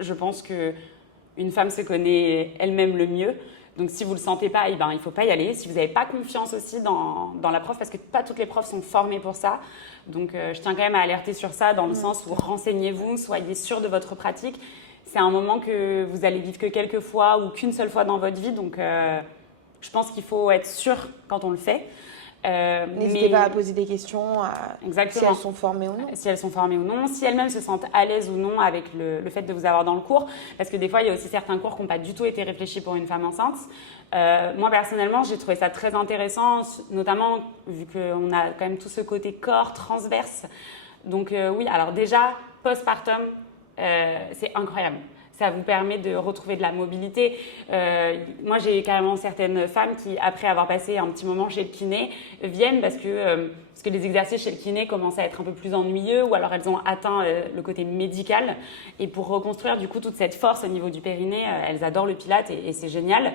je pense qu'une femme se connaît elle-même le mieux. Donc, si vous ne le sentez pas, eh ben, il ne faut pas y aller. Si vous n'avez pas confiance aussi dans la prof, parce que pas toutes les profs sont formées pour ça. Donc, je tiens quand même à alerter sur ça, dans le sens où renseignez-vous, soyez sûr de votre pratique. C'est un moment que vous allez vivre que quelques fois ou qu'une seule fois dans votre vie. Donc, je pense qu'il faut être sûr quand on le fait. N'hésitez pas à poser des questions, si elles sont formées ou non. Si elles sont formées ou non, si elles-mêmes se sentent à l'aise ou non avec le fait de vous avoir dans le cours. Parce que des fois, il y a aussi certains cours qui n'ont pas du tout été réfléchis pour une femme enceinte. Moi, personnellement, j'ai trouvé ça très intéressant, notamment vu qu'on a quand même tout ce côté corps transverse. Donc oui, alors déjà, postpartum, c'est incroyable. Ça vous permet de retrouver de la mobilité. Moi, j'ai carrément certaines femmes qui, après avoir passé un petit moment chez le kiné, viennent parce que les exercices chez le kiné commencent à être un peu plus ennuyeux ou alors elles ont atteint le côté médical. Et pour reconstruire du coup toute cette force au niveau du périnée, elles adorent le pilate et c'est génial.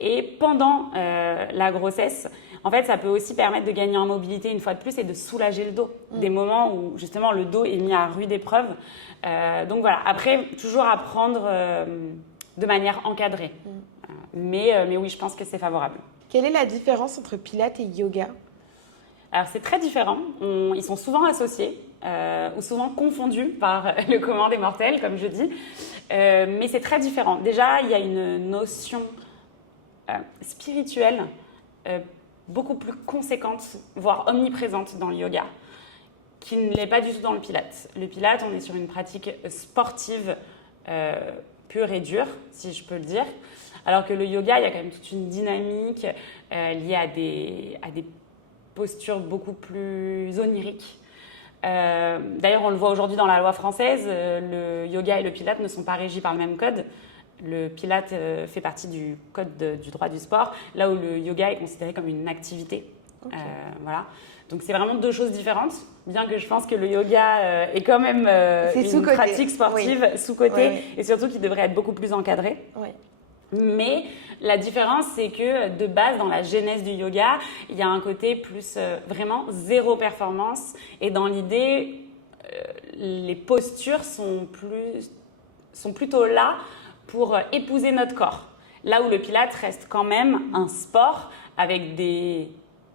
Et pendant la grossesse, en fait, ça peut aussi permettre de gagner en mobilité une fois de plus et de soulager le dos. Des moments où justement le dos est mis à rude épreuve. Donc voilà, après, toujours apprendre de manière encadrée. Mais oui, je pense que c'est favorable. Quelle est la différence entre Pilates et yoga? Alors, c'est très différent. Ils sont souvent associés ou souvent confondus par le commun des mortels, comme je dis. Mais c'est très différent. Déjà, il y a une notion spirituelle beaucoup plus conséquente, voire omniprésente dans le yoga, qui ne l'est pas du tout dans le pilate. Le pilate, on est sur une pratique sportive pure et dure, si je peux le dire. Alors que le yoga, il y a quand même toute une dynamique liée à des postures beaucoup plus oniriques. D'ailleurs, on le voit aujourd'hui dans la loi française, le yoga et le pilate ne sont pas régis par le même code. Le pilate fait partie du code du droit du sport, là où le yoga est considéré comme une activité. Okay. Voilà. Donc, c'est vraiment deux choses différentes, bien que je pense que le yoga est quand même une pratique sportive sous-cotée et surtout qui devrait être beaucoup plus encadrée. Oui. Mais la différence, c'est que de base, dans la genèse du yoga, il y a un côté plus vraiment zéro performance. Et dans l'idée, les postures sont plutôt là pour épouser notre corps. Là où le pilate reste quand même un sport avec des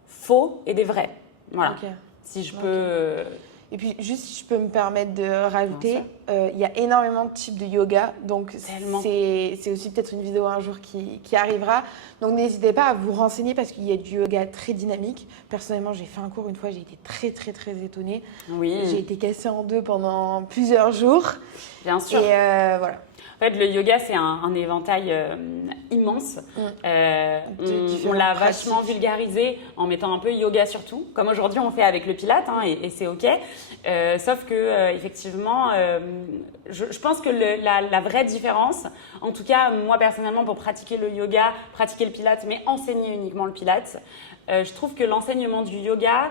faux et des vrais. Voilà. Okay. Si je peux... Et puis, juste si je peux me permettre de rajouter, il y a énormément de types de yoga. Donc, c'est aussi peut-être une vidéo un jour qui arrivera. Donc, n'hésitez pas à vous renseigner parce qu'il y a du yoga très dynamique. Personnellement, j'ai fait un cours une fois, j'ai été très, très, très étonnée. Oui. J'ai été cassée en deux pendant plusieurs jours. Bien sûr. Et voilà. En fait, le yoga, c'est un éventail immense. On l'a vachement vulgarisé en mettant un peu yoga sur tout, comme aujourd'hui on fait avec le pilate, hein, et c'est OK. Sauf que, effectivement, je pense que la vraie différence, en tout cas, moi personnellement, pour pratiquer le yoga, pratiquer le pilate, mais enseigner uniquement le pilate, je trouve que l'enseignement du yoga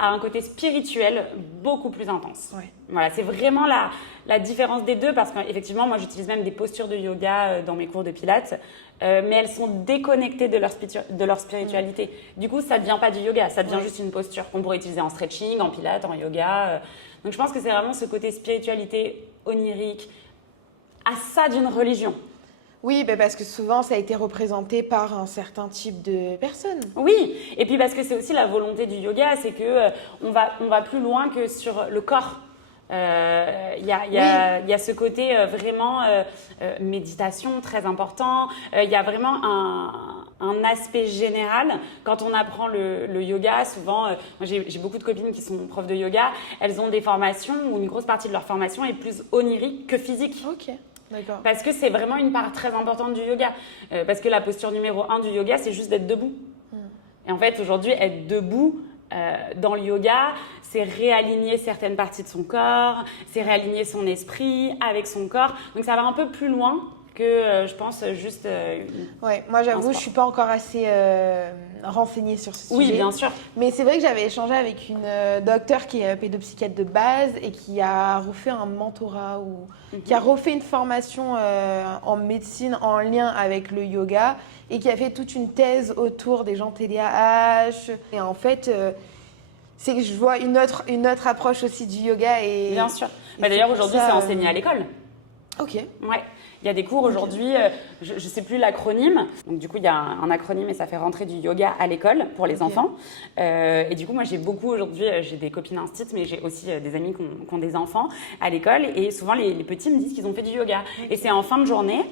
a un côté spirituel beaucoup plus intense. Ouais. Voilà, c'est vraiment la différence des deux parce qu'effectivement, moi, j'utilise même des postures de yoga dans mes cours de pilates, mais elles sont déconnectées de leur spiritualité. Du coup, ça ne devient pas du yoga, ça devient juste une posture qu'on pourrait utiliser en stretching, en pilates, en yoga. Donc, je pense que c'est vraiment ce côté spiritualité onirique, à ça d'une religion. Oui, parce que souvent, ça a été représenté par un certain type de personnes. Oui, et puis parce que c'est aussi la volonté du yoga, c'est qu'on va plus loin que sur le corps. Il y a ce côté vraiment méditation très important. Il y a vraiment un aspect général. Quand on apprend le yoga, souvent, moi j'ai beaucoup de copines qui sont profs de yoga, elles ont des formations où une grosse partie de leur formation est plus onirique que physique. Ok. D'accord. Parce que c'est vraiment une part très importante du yoga. Parce que la posture numéro 1 du yoga, c'est juste d'être debout. Et en fait, aujourd'hui, être debout dans le yoga, c'est réaligner certaines parties de son corps, c'est réaligner son esprit avec son corps. Donc, ça va un peu plus loin que, je pense, juste... Ouais, moi, j'avoue, je ne suis pas encore assez renseignée sur ce sujet. Oui, bien sûr. Mais c'est vrai que j'avais échangé avec une docteure qui est pédopsychiatre de base et qui a refait un mentorat ou qui a refait une formation en médecine en lien avec le yoga et qui a fait toute une thèse autour des gens TDAH. Et en fait, C'est que je vois une autre approche aussi du yoga. Bien sûr. D'ailleurs, aujourd'hui, c'est enseigné à l'école. Ok. Ouais. Il y a des cours aujourd'hui, je ne sais plus l'acronyme. Donc, du coup, il y a un acronyme et ça fait rentrer du yoga à l'école pour les enfants. Et du coup, moi, j'ai beaucoup aujourd'hui, j'ai des copines instites, mais j'ai aussi des amis qui ont des enfants à l'école. Et souvent, les petits me disent qu'ils ont fait du yoga. Et c'est en fin de journée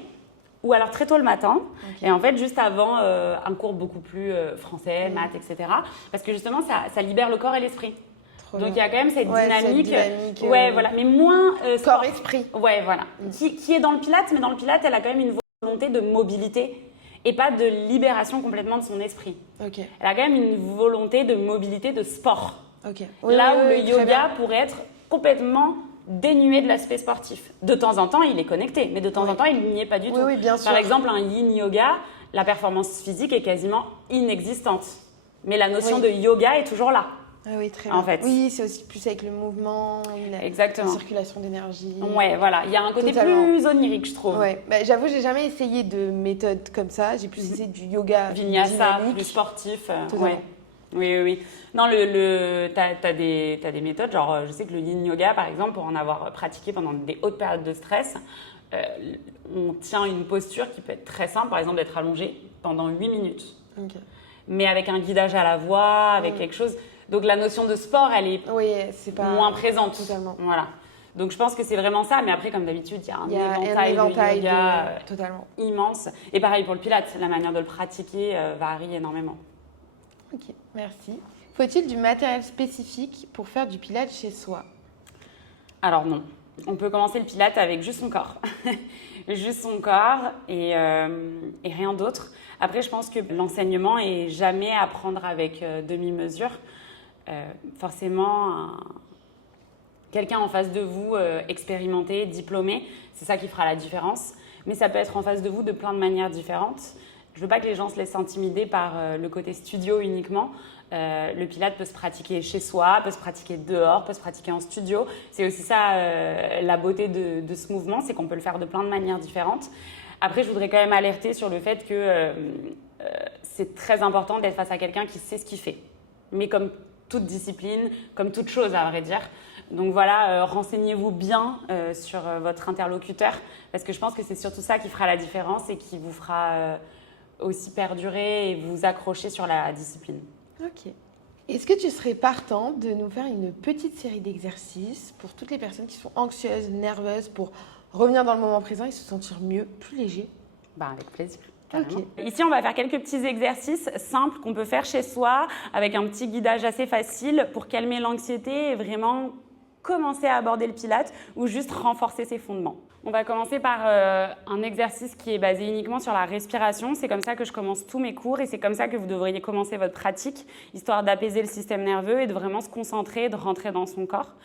ou alors très tôt le matin. Et en fait, juste avant un cours beaucoup plus français, maths, etc. Parce que justement, ça libère le corps et l'esprit. Donc il y a quand même cette dynamique, voilà, mais moins corps-esprit. Ouais, voilà. Qui est dans le Pilates, mais dans le Pilates, elle a quand même une volonté de mobilité et pas de libération complètement de son esprit. Elle a quand même une volonté de mobilité, de sport. Où le yoga pourrait être complètement dénué de l'aspect sportif. De temps en temps, il est connecté, mais de temps en temps, il n'y est pas du tout. Bien sûr. Par exemple, un yin yoga, la performance physique est quasiment inexistante, mais la notion de yoga est toujours là. Oui, très bien. En fait. Oui, c'est aussi plus avec le mouvement, la circulation d'énergie. Ouais, voilà. Il y a un côté plus onirique, je trouve. Ouais. J'avoue, j'ai jamais essayé de méthode comme ça. J'ai plus essayé du yoga Vinyasa, dynamique. plus sportif. Ouais. Oui. Non, t'as des méthodes. Genre, je sais que le yin yoga, par exemple, pour en avoir pratiqué pendant des hautes périodes de stress, on tient une posture qui peut être très simple, par exemple d'être allongé pendant 8 minutes. Mais avec un guidage à la voix, avec quelque chose. Donc la notion de sport, elle est moins présente. Totalement. Voilà. Donc je pense que c'est vraiment ça. Mais après, comme d'habitude, il y a un éventail de yoga immense. Et pareil pour le Pilates, la manière de le pratiquer varie énormément. Ok, merci. Faut-il du matériel spécifique pour faire du Pilates chez soi? Alors non. On peut commencer le Pilates avec juste son corps. Juste son corps et rien d'autre. Après, je pense que l'enseignement est jamais à prendre avec demi-mesure. Forcément, quelqu'un en face de vous, expérimenté, diplômé, c'est ça qui fera la différence. Mais ça peut être en face de vous de plein de manières différentes. Je ne veux pas que les gens se laissent intimider par le côté studio uniquement. Le Pilates peut se pratiquer chez soi, peut se pratiquer dehors, peut se pratiquer en studio. C'est aussi ça la beauté de ce mouvement, c'est qu'on peut le faire de plein de manières différentes. Après, je voudrais quand même alerter sur le fait que c'est très important d'être face à quelqu'un qui sait ce qu'il fait. Mais comme toute discipline, comme toute chose à vrai dire. Donc voilà, renseignez-vous bien sur votre interlocuteur parce que je pense que c'est surtout ça qui fera la différence et qui vous fera aussi perdurer et vous accrocher sur la discipline. Ok. Est-ce que tu serais partant de nous faire une petite série d'exercices pour toutes les personnes qui sont anxieuses, nerveuses, pour revenir dans le moment présent et se sentir mieux, plus léger? Avec plaisir. Ici, on va faire quelques petits exercices simples qu'on peut faire chez soi avec un petit guidage assez facile pour calmer l'anxiété et vraiment commencer à aborder le Pilates ou juste renforcer ses fondements. On va commencer par un exercice qui est basé uniquement sur la respiration. C'est comme ça que je commence tous mes cours et c'est comme ça que vous devriez commencer votre pratique, histoire d'apaiser le système nerveux et de vraiment se concentrer, de rentrer dans son corps.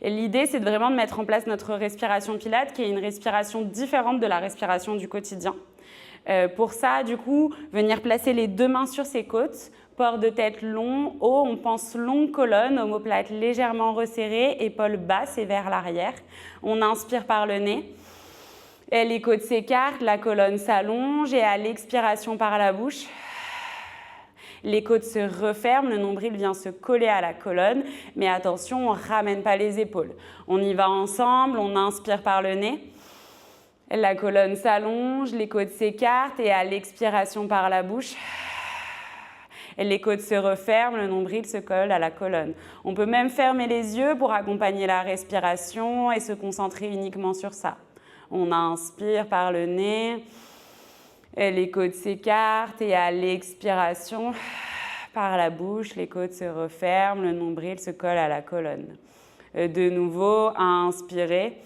Et l'idée, c'est vraiment de mettre en place notre respiration Pilates, qui est une respiration différente de la respiration du quotidien. Pour ça, du coup, venir placer les deux mains sur ses côtes, port de tête long, haut, on pense longue colonne, omoplate légèrement resserrée, épaules basses et vers l'arrière. On inspire par le nez. Et les côtes s'écartent, la colonne s'allonge et à l'expiration par la bouche, les côtes se referment, le nombril vient se coller à la colonne, mais attention, on ne ramène pas les épaules. On y va ensemble, on inspire par le nez. La colonne s'allonge, les côtes s'écartent et à l'expiration par la bouche, les côtes se referment, le nombril se colle à la colonne. On peut même fermer les yeux pour accompagner la respiration et se concentrer uniquement sur ça. On inspire par le nez, et les côtes s'écartent et à l'expiration par la bouche, les côtes se referment, le nombril se colle à la colonne. De nouveau, inspirez.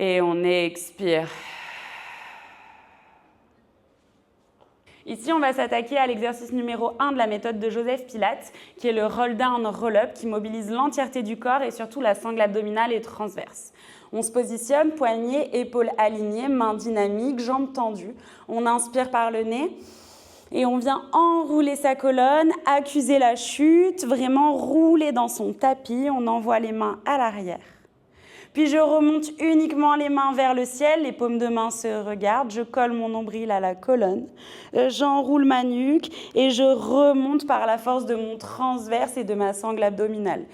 Et on expire. Ici, on va s'attaquer à l'exercice numéro 1 de la méthode de Joseph Pilates, qui est le roll-down roll-up, qui mobilise l'entièreté du corps et surtout la sangle abdominale et transverse. On se positionne, poignets, épaules alignées, mains dynamiques, jambes tendues. On inspire par le nez et on vient enrouler sa colonne, accuser la chute, vraiment rouler dans son tapis. On envoie les mains à l'arrière. Puis je remonte uniquement les mains vers le ciel, les paumes de main se regardent, je colle mon nombril à la colonne, j'enroule ma nuque et je remonte par la force de mon transverse et de ma sangle abdominale.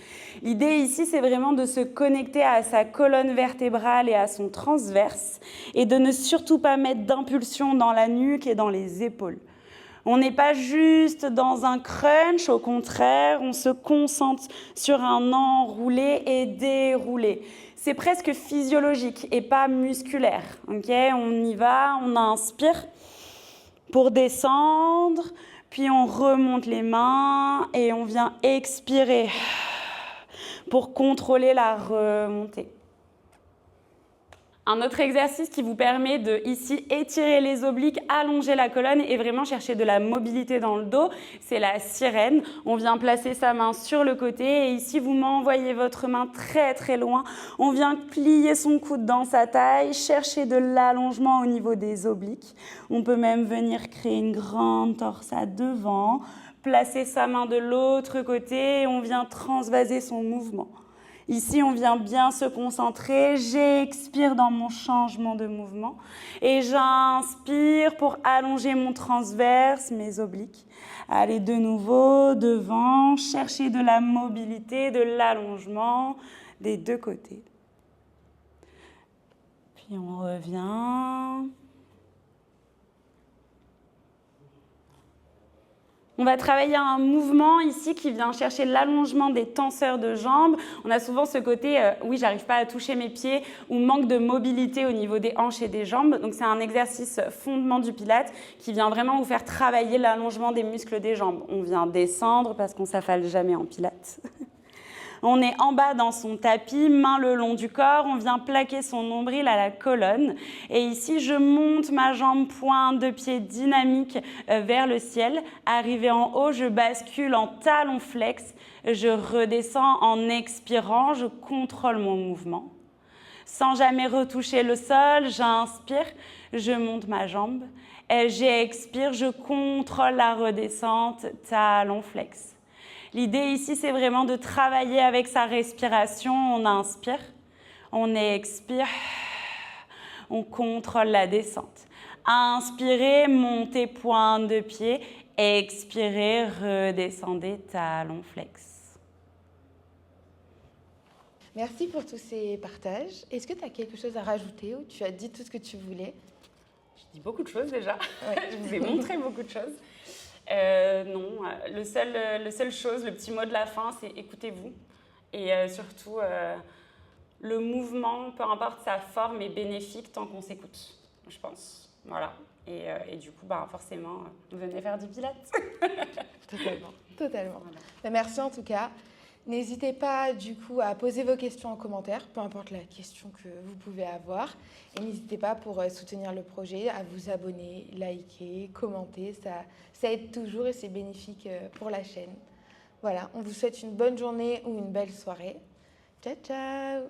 L'idée ici, c'est vraiment de se connecter à sa colonne vertébrale et à son transverse et de ne surtout pas mettre d'impulsion dans la nuque et dans les épaules. On n'est pas juste dans un crunch, au contraire, on se concentre sur un enroulé et déroulé. C'est presque physiologique et pas musculaire. Okay, on y va, on inspire pour descendre, puis on remonte les mains et on vient expirer pour contrôler la remontée. Un autre exercice qui vous permet de, ici, étirer les obliques, allonger la colonne et vraiment chercher de la mobilité dans le dos, c'est la sirène. On vient placer sa main sur le côté et ici, vous m'envoyez votre main très très loin. On vient plier son coude dans sa taille, chercher de l'allongement au niveau des obliques. On peut même venir créer une grande torsade devant, placer sa main de l'autre côté et on vient transvaser son mouvement. Ici, on vient bien se concentrer, j'expire dans mon changement de mouvement et j'inspire pour allonger mon transverse, mes obliques. Allez de nouveau devant, chercher de la mobilité, de l'allongement des deux côtés. Puis on revient. On va travailler un mouvement ici qui vient chercher l'allongement des tenseurs de jambes. On a souvent ce côté, oui, j'arrive pas à toucher mes pieds ou manque de mobilité au niveau des hanches et des jambes. Donc c'est un exercice fondement du Pilates qui vient vraiment vous faire travailler l'allongement des muscles des jambes. On vient descendre parce qu'on s'affale jamais en Pilates. On est en bas dans son tapis, main le long du corps, on vient plaquer son nombril à la colonne. Et ici, je monte ma jambe pointe de pied dynamique vers le ciel. Arrivé en haut, je bascule en talon flex. Je redescends en expirant, je contrôle mon mouvement. Sans jamais retoucher le sol, j'inspire, je monte ma jambe. Et j'expire, je contrôle la redescente, talon flex. L'idée ici, c'est vraiment de travailler avec sa respiration. On inspire, on expire, on contrôle la descente. Inspirez, montez pointe de pied. Expirez, redescendez, talon flex. Merci pour tous ces partages. Est-ce que tu as quelque chose à rajouter ou tu as dit tout ce que tu voulais? Je dis beaucoup de choses déjà. Ouais. Je vous ai montré beaucoup de choses. Non, le seul chose, le petit mot de la fin, c'est écoutez-vous. Et surtout, le mouvement, peu importe sa forme, est bénéfique tant qu'on s'écoute, je pense. Voilà. Et du coup, forcément, venez faire du Pilates. Totalement. Voilà. Merci en tout cas. N'hésitez pas du coup à poser vos questions en commentaire, peu importe la question que vous pouvez avoir. Et n'hésitez pas pour soutenir le projet à vous abonner, liker, commenter. Ça aide toujours et c'est bénéfique pour la chaîne. Voilà, on vous souhaite une bonne journée ou une belle soirée. Ciao, ciao!